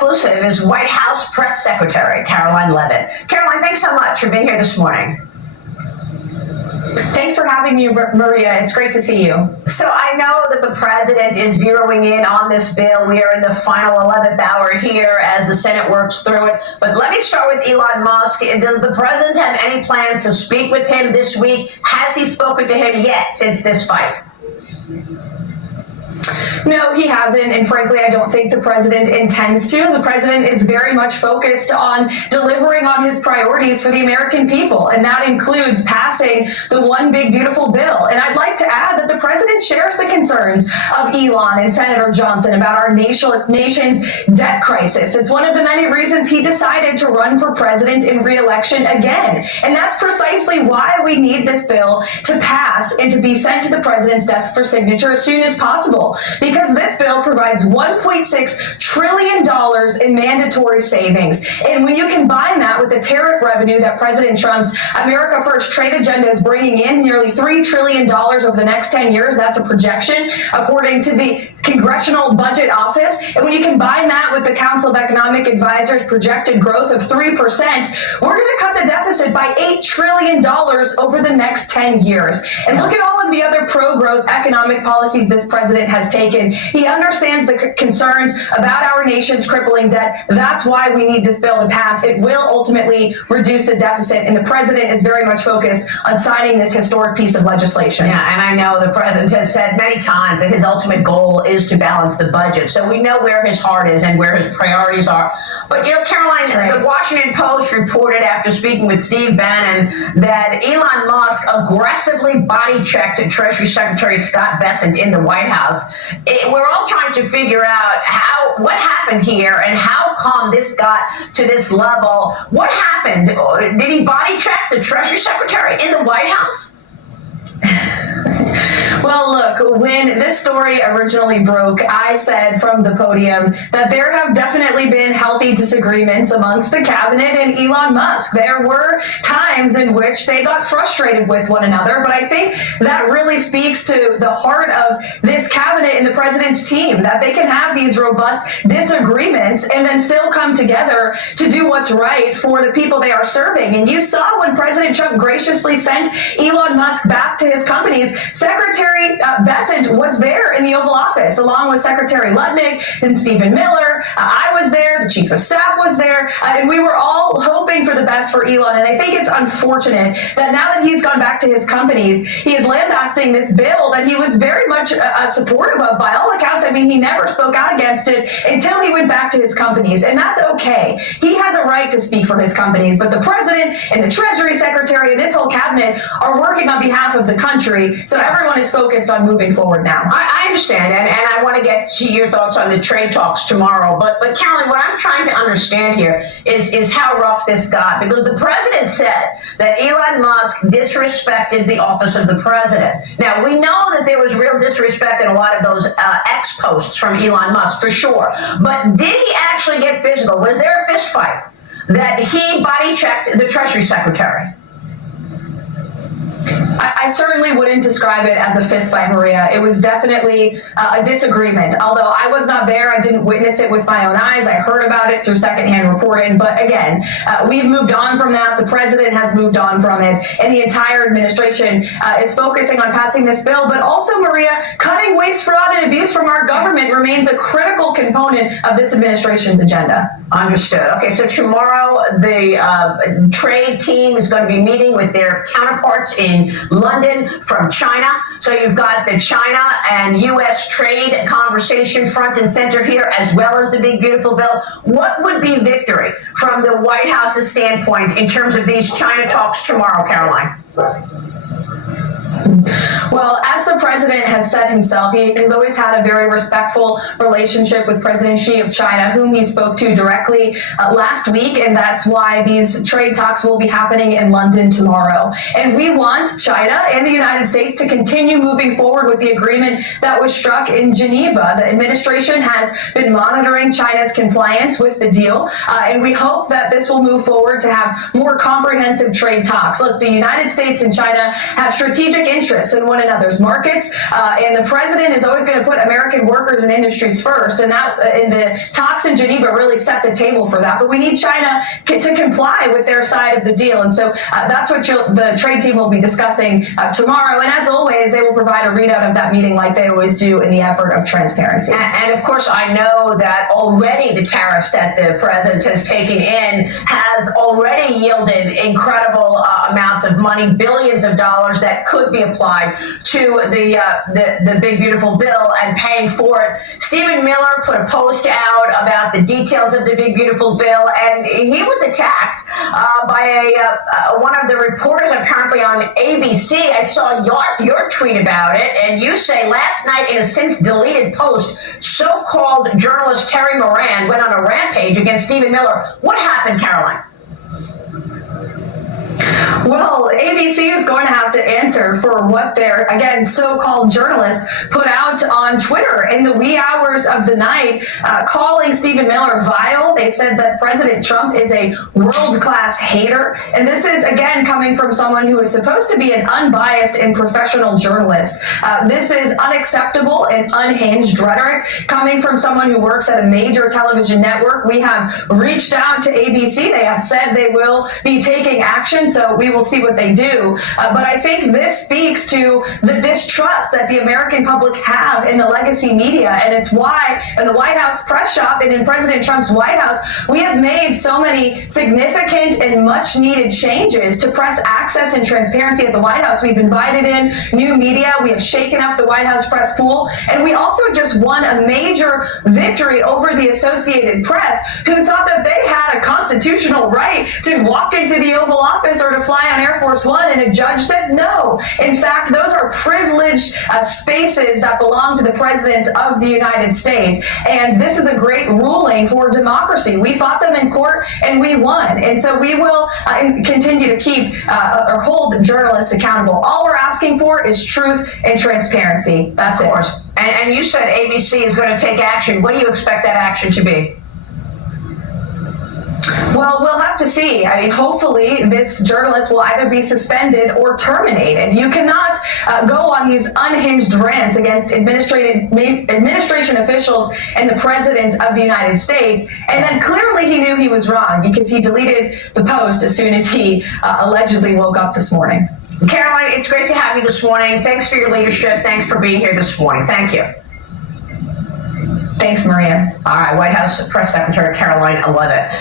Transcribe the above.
exclusive is White House Press Secretary Karoline Leavitt. Karoline, thanks so much for being here this morning. Thanks for having me, Maria. It's great to see you. So I know that the president is zeroing in on this bill. We are in the final 11th hour here as the Senate works through it. But let me start with Elon Musk. Does the president have any plans to speak with him this week? Has he spoken to him yet since this fight? No, he hasn't, and frankly, I don't think the president intends to. The president is very much focused on delivering on his priorities for the American people, and that includes passing the one big beautiful bill. And I'd like to add that the president shares the concerns of Elon and Senator Johnson about our nation's debt crisis. It's one of the many reasons he decided to run for president in re-election again. And that's precisely why we need this bill to pass and to be sent to the president's desk for signature as soon as possible. Because this bill provides $1.6 trillion in mandatory savings. And when you combine that with the tariff revenue that President Trump's America First trade agenda is bringing in, nearly $3 trillion over the next 10 years, that's a projection, according to the Congressional Budget Office. And when you combine that with the Council of Economic Advisors' projected growth of 3%, we're going to cut the deficit by $8 trillion over the next 10 years. And look at all of the other pro-growth economic policies this president has taken. He understands the concerns about our nation's crippling debt. That's why we need this bill to pass. It will ultimately reduce the deficit, and the president is very much focused on signing this historic piece of legislation. Yeah, and I know the president has said many times that his ultimate goal is to balance the budget. So we know where his heart is and where his priorities are. But, you know, Karoline, right. The Washington Post reported after speaking with Steve Bannon that Elon Musk aggressively body-checked Treasury Secretary Scott Bessent in the White House. We're all trying to figure out what happened here and how come this got to this level. What happened? Did he body-check the Treasury Secretary in the White House? Well, look, when this story originally broke, I said from the podium that there have definitely been healthy disagreements amongst the cabinet and Elon Musk. There were times in which they got frustrated with one another, but I think that really speaks to the heart of this cabinet and the president's team, that they can have these robust disagreements and then still come together to do what's right for the people they are serving. And you saw when President Trump graciously sent Elon Musk back to his companies, Secretary Bessent was there in the Oval Office, along with Secretary Lutnick and Stephen Miller. I was there, the Chief of Staff was there, and we were all hoping for the best for Elon. And I think it's unfortunate that now that he's gone back to his companies, he is lambasting this bill that he was very much supportive of by all accounts. I mean, he never spoke out against it until he went back to his companies, and that's okay. He has a right to speak for his companies, but the president and the Treasury Secretary and this whole cabinet are working on behalf of the country, so everyone is focused on moving forward now. I understand, and I want to get to your thoughts on the trade talks tomorrow. But Karoline, what I'm trying to understand here is how rough this got, because the president said that Elon Musk disrespected the office of the president. Now, we know that there was real disrespect in a lot of those X posts from Elon Musk, for sure. But did he actually get physical? Was there a fist fight that he body-checked the Treasury Secretary? I certainly wouldn't describe it as a fistfight, Maria. It was definitely a disagreement. Although I was not there, I didn't witness it with my own eyes. I heard about it through secondhand reporting. But again, we've moved on from that. The president has moved on from it. And the entire administration is focusing on passing this bill. But also, Maria, cutting waste, fraud, and abuse from our government remains a critical component of this administration's agenda. Understood. Okay, so tomorrow the trade team is going to be meeting with their counterparts in London from China. So you've got the China and U.S. trade conversation front and center here, as well as the big beautiful bill. What would be victory from the White House's standpoint in terms of these China talks tomorrow, Karoline? Well, as the president has said himself, he has always had a very respectful relationship with President Xi of China, whom he spoke to directly last week, and that's why these trade talks will be happening in London tomorrow. And we want China and the United States to continue moving forward with the agreement that was struck in Geneva. The administration has been monitoring China's compliance with the deal, and we hope that this will move forward to have more comprehensive trade talks. Look, the United States and China have strategic interests, and one one another's markets, and the president is always going to put American workers and industries first, and that in the talks in Geneva really set the table for that. But we need China to comply with their side of the deal, and so that's what the trade team will be discussing tomorrow. And as always, they will provide a readout of that meeting like they always do in the effort of transparency. And of course, I know that already the tariffs that the president has taken in has already yielded incredible amounts of money, billions of dollars that could be applied to the big beautiful bill and paying for it. Stephen Miller put a post out about the details of the big beautiful bill, and he was attacked by one of the reporters apparently on ABC. I saw your tweet about it, and you say last night in a since deleted post, so-called journalist Terry Moran went on a rampage against Stephen Miller. What happened, Karoline? Well, ABC is going to have to answer for what their, again, so-called journalists put out on Twitter in the wee hours of the night, calling Stephen Miller vile. They said that President Trump is a world-class hater. And this is, again, coming from someone who is supposed to be an unbiased and professional journalist. This is unacceptable and unhinged rhetoric coming from someone who works at a major television network. We have reached out to ABC. They have said they will be taking action, so we will see what they do. But I think this speaks to the distrust that the American public have in the legacy media. And it's why in the White House press shop and in President Trump's White House, we have made so many significant and much needed changes to press access and transparency at the White House. We've invited in new media. We have shaken up the White House press pool. And we also just won a major victory over the Associated Press, who thought that they had a constitutional right to walk into the Oval Office or to fly on Air Force One, and a judge said no. In fact, those are privileged spaces that belong to the President of the United States. And this is a great ruling for democracy. We fought them in court and we won. And so we will continue to keep or hold journalists accountable. All we're asking for is truth and transparency. That's it. Of course. And you said ABC is going to take action. What do you expect that action to be? Well, we'll have to see. I mean, hopefully this journalist will either be suspended or terminated. You cannot go on these unhinged rants against administration officials and the President of the United States, and then clearly he knew he was wrong because he deleted the post as soon as he allegedly woke up this morning. Karoline, it's great to have you this morning. Thanks for your leadership. Thanks for being here this morning. Thank you. Thanks, Maria. All right, White House Press Secretary Karoline Leavitt.